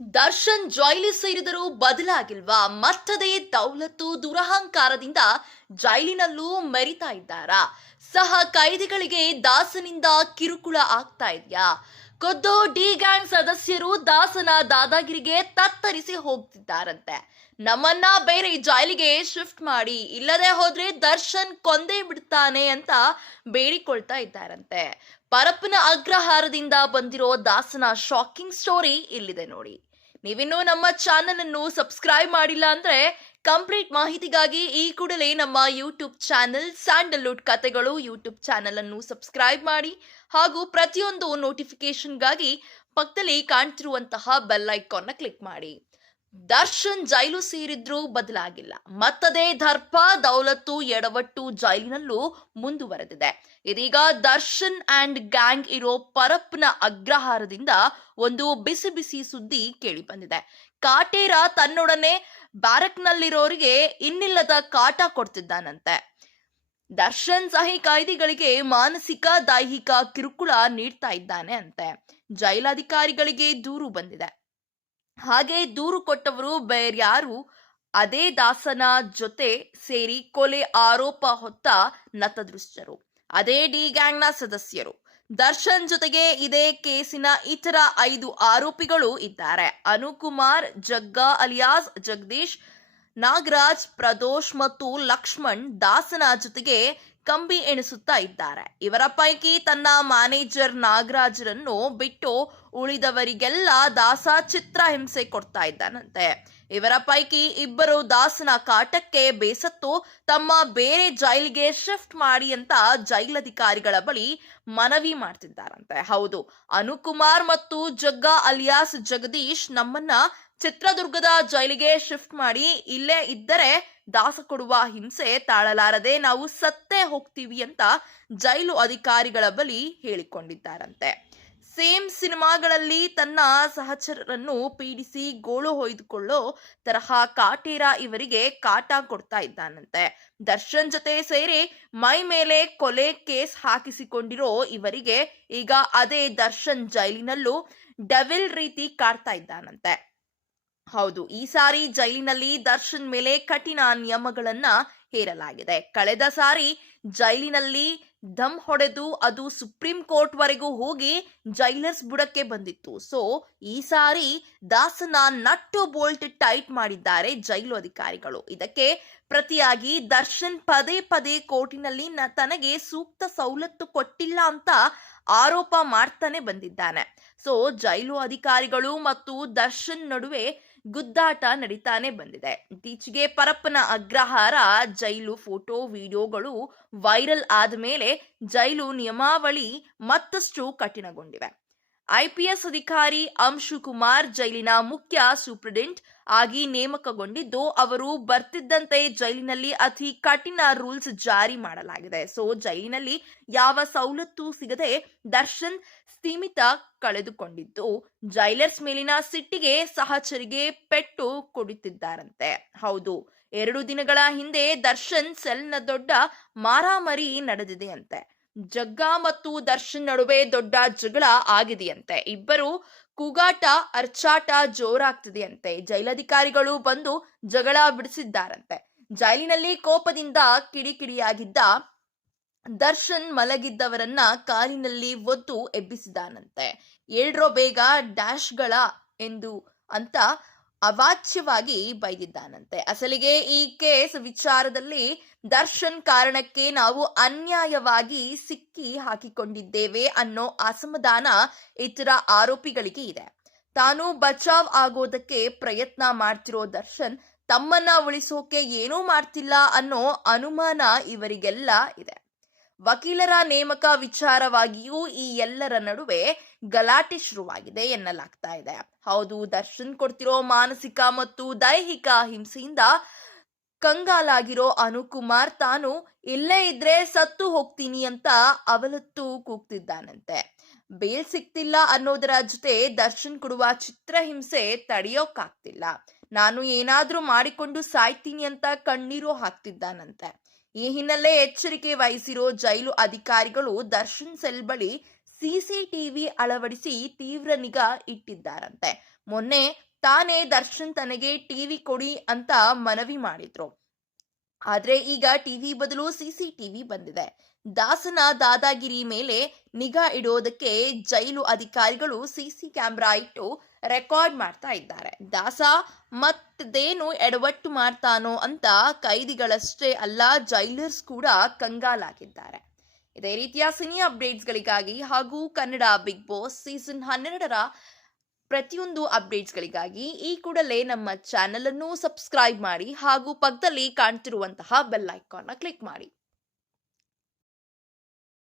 ದರ್ಶನ್ ಜೈಲು ಸೇರಿದರೂ ಬದಲಾಗಿಲ್ವಾ? ಮತ್ತದೇ ದೌಲತ್ತು, ದುರಹಂಕಾರದಿಂದ ಜೈಲಿನಲ್ಲೂ ಮೆರಿತಾ ಇದ್ದಾರಾ? ಸಹ ಕೈದಿಗಳಿಗೆ ದಾಸನಿಂದ ಕಿರುಕುಳ ಆಗ್ತಾ ಇದೆಯಾ? ಖುದ್ದು ಡಿ ಗ್ಯಾಂಗ್ ಸದಸ್ಯರು ದಾಸನ ದಾದಾಗಿರಿಗೆ ತತ್ತರಿಸಿ ಹೋಗ್ತಿದ್ದಾರಂತೆ. ನಮ್ಮನ್ನ ಬೇರೆ ಜೈಲಿಗೆ ಶಿಫ್ಟ್ ಮಾಡಿ, ಇಲ್ಲದೆ ಹೋದ್ರೆ ದರ್ಶನ್ ಕೊಂದೇ ಬಿಡ್ತಾನೆ ಅಂತ ಬೇಡಿಕೊಳ್ತಾ ಇದ್ದಾರಂತೆ. ಪರಪ್ಪನ ಅಗ್ರಹಾರದಿಂದ ಬಂದಿರೋ ದಾಸನ ಶಾಕಿಂಗ್ ಸ್ಟೋರಿ ಇಲ್ಲಿದೆ ನೋಡಿ. ನೀವಿನ್ನೂ ನಮ್ಮ ಚಾನೆಲ್ ಅನ್ನು ಸಬ್ಸ್ಕ್ರೈಬ್ ಮಾಡಿಲ್ಲ ಅಂದ್ರೆ ಕಂಪ್ಲೀಟ್ ಮಾಹಿತಿಗಾಗಿ ಈ ಕೂಡಲೇ ನಮ್ಮ ಯೂಟ್ಯೂಬ್ ಚಾನೆಲ್ ಸ್ಯಾಂಡಲ್ವುಡ್ ಕತೆಗಳು ಯೂಟ್ಯೂಬ್ ಚಾನೆಲ್ ಅನ್ನು ಸಬ್ಸ್ಕ್ರೈಬ್ ಮಾಡಿ ಹಾಗೂ ಪ್ರತಿಯೊಂದು ನೋಟಿಫಿಕೇಶನ್ಗಾಗಿ ಪಕ್ಕದಲ್ಲಿ ಕಾಣ್ತಿರುವಂತಹ ಬೆಲ್ ಐಕಾನ್ನ ಕ್ಲಿಕ್ ಮಾಡಿ. ದರ್ಶನ್ ಜೈಲು ಸೇರಿದ್ರೂ ಬದಲಾಗಿಲ್ಲ. ಮತ್ತದೇ ದರ್ಪ, ದೌಲತ್ತು, ಎಡವಟ್ಟು ಜೈಲಿನಲ್ಲೂ ಮುಂದುವರೆದಿದೆ. ಇದೀಗ ದರ್ಶನ್ ಅಂಡ್ ಗ್ಯಾಂಗ್ ಇರೋ ಪರಪ್ನ ಅಗ್ರಹಾರದಿಂದ ಒಂದು ಬಿಸಿ ಬಿಸಿ ಸುದ್ದಿ ಕೇಳಿ ಬಂದಿದೆ ಕಾಟೇರ ತನ್ನೊಡನೆ ಬ್ಯಾರಕ್ನಲ್ಲಿರೋರಿಗೆ ಇನ್ನಿಲ್ಲದ ಕಾಟ ಕೊಡ್ತಿದ್ದಾನಂತೆ. ದರ್ಶನ್ ಸಹಿ ಕೈದಿಗಳಿಗೆ ಮಾನಸಿಕ, ದೈಹಿಕ ಕಿರುಕುಳ ನೀಡ್ತಾ ಇದ್ದಾನೆ ಅಂತೆ. ಜೈಲಾಧಿಕಾರಿಗಳಿಗೆ ದೂರು ಬಂದಿದೆ. ಹಾಗೆ ದೂರು ಕೊಟ್ಟವರು ಬೇರ್ಯಾರು ಅದೇ ದಾಸನ ಜೊತೆ ಸೇರಿ ಕೊಲೆ ಆರೋಪ ಹೊತ್ತ ನತದೃಷ್ಟರು. ಅದೇ ಡಿ ಗ್ಯಾಂಗ್ನ ಸದಸ್ಯರು. ದರ್ಶನ್ ಜೊತೆಗೆ ಇದೇ ಕೇಸಿನ ಇತರ ಐದು ಆರೋಪಿಗಳು ಇದ್ದಾರೆ. ಅನುಕುಮಾರ್, ಜಗ್ಗಾ ಅಲಿಯಾಸ್, ಜಗದೀಶ್, ನಾಗರಾಜ್, ಪ್ರದೋಷ್ ಮತ್ತು ಲಕ್ಷ್ಮಣ್ ದಾಸನ ಜೊತೆಗೆ ಕಂಬಿ ಎಣಿಸುತ್ತಾ ಇದ್ದಾರೆ. ಇವರ ಪೈಕಿ ತನ್ನ ಮ್ಯಾನೇಜರ್ ನಾಗರಾಜರನ್ನು ಬಿಟ್ಟು ಉಳಿದವರಿಗೆಲ್ಲ ದಾಸ ಚಿತ್ರಹಿಂಸೆ ಕೊಡ್ತಾ ಇದ್ದಾನಂತೆ. ಇವರ ಪೈಕಿ ಇಬ್ಬರು ದಾಸನ ಕಾಟಕ್ಕೆ ಬೇಸತ್ತು, ತಮ್ಮ ಬೇರೆ ಜೈಲಿಗೆ ಶಿಫ್ಟ್ ಮಾಡಿ ಅಂತ ಜೈಲಧಿಕಾರಿಗಳ ಬಳಿ ಮನವಿ ಮಾಡ್ತಿದ್ದಾರಂತೆ. ಹೌದು, ಅನುಕುಮಾರ್ ಮತ್ತು ಜಗ್ಗಾ ಅಲಿಯಾಸ್ ಜಗದೀಶ್ ನಮ್ಮನ್ನ ಚಿತ್ರದುರ್ಗದ ಜೈಲಿಗೆ ಶಿಫ್ಟ್ ಮಾಡಿ ಇಲ್ಲೇ ಇದ್ದರೆ ದಾಸ ಕೊಡುವ ಹಿಂಸೆ ತಾಳಲಾರದೆ ನಾವು ಸತ್ತೇ ಹೋಗ್ತೀವಿ ಅಂತ ಜೈಲು ಅಧಿಕಾರಿಗಳ ಬಳಿ ಹೇಳಿಕೊಂಡಿದ್ದಾರಂತೆ. ಸೇಮ್ ಸಿನಿಮಾಗಳಲ್ಲಿ ತನ್ನ ಸಹಚರರನ್ನು ಪೀಡಿಸಿ ಗೋಳು ಹೊಯ್ದುಕೊಳ್ಳೋ ತರಹ ಕಾಟೇರ ಇವರಿಗೆ ಕಾಟ ಕೊಡ್ತಾ ಇದ್ದಾನಂತೆ. ದರ್ಶನ್ ಜೊತೆ ಸೇರಿ ಮೈ ಮೇಲೆ ಕೊಲೆ ಕೇಸ್ ಹಾಕಿಸಿಕೊಂಡಿರೋ ಇವರಿಗೆ ಈಗ ಅದೇ ದರ್ಶನ್ ಜೈಲಿನಲ್ಲೂ ಡೆವಿಲ್ ರೀತಿ ಕಾಡ್ತಾ ಇದ್ದಾನಂತೆ. ಹೌದು, ಈ ಸಾರಿ ಜೈಲಿನಲ್ಲಿ ದರ್ಶನ್ ಮೇಲೆ ಕಠಿಣ ನಿಯಮಗಳನ್ನ ಹೇರಲಾಗಿದೆ. ಕಳೆದ ಸಾರಿ ಜೈಲಿನಲ್ಲಿ ದಮ್ ಹೊಡೆದು ಅದು ಸುಪ್ರೀಂ ಕೋರ್ಟ್ ವರೆಗೂ ಹೋಗಿ ಜೈಲರ್ಸ್ ಬುಡಕ್ಕೆ ಬಂದಿತ್ತು. ಸೊ, ಈ ಸಾರಿ ದಾಸನ ನಟ್ಟು ಬೋಲ್ಟ್ ಟೈಟ್ ಮಾಡಿದ್ದಾರೆ ಜೈಲು ಅಧಿಕಾರಿಗಳು. ಇದಕ್ಕೆ ಪ್ರತಿಯಾಗಿ ದರ್ಶನ್ ಪದೇ ಪದೇ ಕೋರ್ಟಿನಲ್ಲಿ ತನಗೆ ಸೂಕ್ತ ಸವಲತ್ತು ಕೊಟ್ಟಿಲ್ಲ ಅಂತ ಆರೋಪ ಮಾಡ್ತಾನೆ ಬಂದಿದ್ದಾನೆ. ಸೊ, ಜೈಲು ಅಧಿಕಾರಿಗಳು ಮತ್ತು ದರ್ಶನ್ ನಡುವೆ ಗುದ್ದಾಟ ನಡೀತಾನೆ ಬಂದಿದೆ. ಇತ್ತೀಚೆಗೆ ಪರಪ್ಪನ ಅಗ್ರಹಾರ ಜೈಲು ಫೋಟೋ, ವಿಡಿಯೋಗಳು ವೈರಲ್ ಆದ ಮೇಲೆ ಜೈಲು ನಿಯಮಾವಳಿ ಮತ್ತಷ್ಟು ಕಠಿಣಗೊಂಡಿವೆ. ಐಪಿಎಸ್ ಅಧಿಕಾರಿ ಅಂಶು ಕುಮಾರ್ ಜೈಲಿನ ಮುಖ್ಯ ಸೂಪ್ರಿಡೆಂಟ್ ಆಗಿ ನೇಮಕಗೊಂಡಿದ್ದು, ಅವರು ಬರ್ತಿದ್ದಂತೆ ಜೈಲಿನಲ್ಲಿ ಅತಿ ಕಠಿಣ ರೂಲ್ಸ್ ಜಾರಿ ಮಾಡಲಾಗಿದೆ. ಸೊ, ಜೈಲಿನಲ್ಲಿ ಯಾವ ಸವಲತ್ತು ಸಿಗದೆ ದರ್ಶನ್ ಸೀಮಿತ ಕಳೆದುಕೊಂಡಿದ್ದು, ಜೈಲರ್ಸ್ ಮೇಲಿನ ಸಿಟ್ಟಿಗೆ ಸಹಚರಿಗೆ ಪೆಟ್ಟು ಕೊಡುತ್ತಿದ್ದಾರಂತೆ. ಹೌದು, ಎರಡು ದಿನಗಳ ಹಿಂದೆ ದರ್ಶನ್ ಸೆಲ್ನ ದೊಡ್ಡ ಮಾರಾಮರಿ ನಡೆದಿದೆಯಂತೆ. ಜಗ್ಗಾ ಮತ್ತು ದರ್ಶನ್ ನಡುವೆ ದೊಡ್ಡ ಜಗಳ ಆಗಿದೆಯಂತೆ. ಇಬ್ಬರು ಕೂಗಾಟ, ಅರ್ಚಾಟ ಜೋರಾಗ್ತಿದೆಯಂತೆ. ಜೈಲಧಿಕಾರಿಗಳು ಬಂದು ಜಗಳ ಬಿಡಿಸಿದ್ದಾರಂತೆ. ಜೈಲಿನಲ್ಲಿ ಕೋಪದಿಂದ ಕಿಡಿಕಿಡಿಯಾಗಿದ್ದ ದರ್ಶನ್ ಮಲಗಿದ್ದವರನ್ನ ಕಾಲಿನಲ್ಲಿ ಒದ್ದು ಎಬ್ಬಿಸಿದಾನಂತೆ ಏಳ್ರೋ ಬೇಗ ಡ್ಯಾಶ್ಗಳ ಎಂದು ಅಂತ ಅವಾಚ್ಯವಾಗಿ ಬೈದಿದ್ದಾನಂತೆ. ಅಸಲಿಗೆ ಈ ಕೇಸ್ ವಿಚಾರದಲ್ಲಿ ದರ್ಶನ್ ಕಾರಣಕ್ಕೆ ನಾವು ಅನ್ಯಾಯವಾಗಿ ಸಿಕ್ಕಿ ಹಾಕಿಕೊಂಡಿದ್ದೇವೆ ಅನ್ನೋ ಅಸಮಾಧಾನ ಇತರ ಆರೋಪಿಗಳಿಗೆ ಇದೆ. ತಾನು ಬಚಾವ್ ಆಗೋದಕ್ಕೆ ಪ್ರಯತ್ನ ಮಾಡ್ತಿರೋ ದರ್ಶನ್ ತಮ್ಮನ್ನ ಉಳಿಸೋಕೆ ಏನೂ ಮಾಡ್ತಿಲ್ಲ ಅನ್ನೋ ಅನುಮಾನ ಇವರಿಗೆಲ್ಲ ಇದೆ. ವಕೀಲರ ನೇಮಕ ವಿಚಾರವಾಗಿಯೂ ಈ ಎಲ್ಲರ ನಡುವೆ ಗಲಾಟೆ ಶುರುವಾಗಿದೆ ಎನ್ನಲಾಗ್ತಾ ಇದೆ. ಹೌದು, ದರ್ಶನ್ ಕೊಡ್ತಿರೋ ಮಾನಸಿಕ ಮತ್ತು ದೈಹಿಕ ಹಿಂಸೆಯಿಂದ ಕಂಗಾಲಾಗಿರೋ ಅನುಕುಮಾರ್ ತಾನು ಇಲ್ಲೇ ಇದ್ರೆ ಸತ್ತು ಹೋಗ್ತೀನಿ ಅಂತ ಅವಲತ್ತು ಕೂಗ್ತಿದ್ದಾನಂತೆ. ಬೇಲ್ ಸಿಗ್ತಿಲ್ಲ ಅನ್ನೋದರ ಜೊತೆ ದರ್ಶನ್ ಕೊಡುವ ಚಿತ್ರಹಿಂಸೆ ತಡೆಯೋಕ್ಕಾಗ್ತಿಲ್ಲ ನಾನು ಏನಾದ್ರೂ ಮಾಡಿಕೊಂಡು ಸಾಯ್ತೀನಿ ಅಂತ ಕಣ್ಣೀರು ಹಾಕ್ತಿದ್ದಾನಂತೆ. ಈ ಹಿನ್ನೆಲೆ ಎಚ್ಚರಿಕೆ ವಹಿಸಿರೋ ಜೈಲು ಅಧಿಕಾರಿಗಳು ದರ್ಶನ್ ಸೆಲ್ ಬಳಿ ಸಿಸಿಟಿವಿ ಅಳವಡಿಸಿ ತೀವ್ರ ನಿಗಾ ಇಟ್ಟಿದ್ದಾರಂತೆ. ಮೊನ್ನೆ ತಾನೇ ದರ್ಶನ್ ತನಗೆ ಟಿವಿ ಕೊಡಿ ಅಂತ ಮನವಿ ಮಾಡಿದ್ರು. ಆದ್ರೆ ಈಗ ಟಿವಿ ಬದಲು ಸಿಸಿಟಿವಿ ಬಂದಿದೆ. ದಾಸನ ದಾದಾಗಿರಿ ಮೇಲೆ ನಿಗಾ ಇಡೋದಕ್ಕೆ ಜೈಲು ಅಧಿಕಾರಿಗಳು ಸಿಸಿ ಕ್ಯಾಮೆರಾ ಇಟ್ಟು ರೆಕಾರ್ಡ್ ಮಾಡ್ತಾ ಇದ್ದಾರೆ. ದಾಸ ಮತ್ತದೇನು ಎಡವಟ್ಟು ಮಾಡ್ತಾನೋ ಅಂತ ಕೈದಿಗಳಷ್ಟೇ ಅಲ್ಲ, ಜೈಲರ್ಸ್ ಕೂಡ ಕಂಗಾಲಾಗಿದ್ದಾರೆ. ಇದೇ ರೀತಿಯ ಸಿನಿ ಅಪ್ಡೇಟ್ಸ್ಗಳಿಗಾಗಿ ಹಾಗೂ ಕನ್ನಡ ಬಿಗ್ ಬಾಸ್ ಸೀಸನ್ ಹನ್ನೆರಡರ ಪ್ರತಿಯೊಂದು ಅಪ್ಡೇಟ್ಸ್ಗಳಿಗಾಗಿ ಈ ಕೂಡಲೇ ನಮ್ಮ ಚಾನಲನ್ನು ಸಬ್ಸ್ಕ್ರೈಬ್ ಮಾಡಿ ಹಾಗೂ ಪಕ್ಕದಲ್ಲಿ ಕಾಣ್ತಿರುವಂತಹ ಬೆಲ್ ಐಕಾನ್ನ ಕ್ಲಿಕ್ ಮಾಡಿ.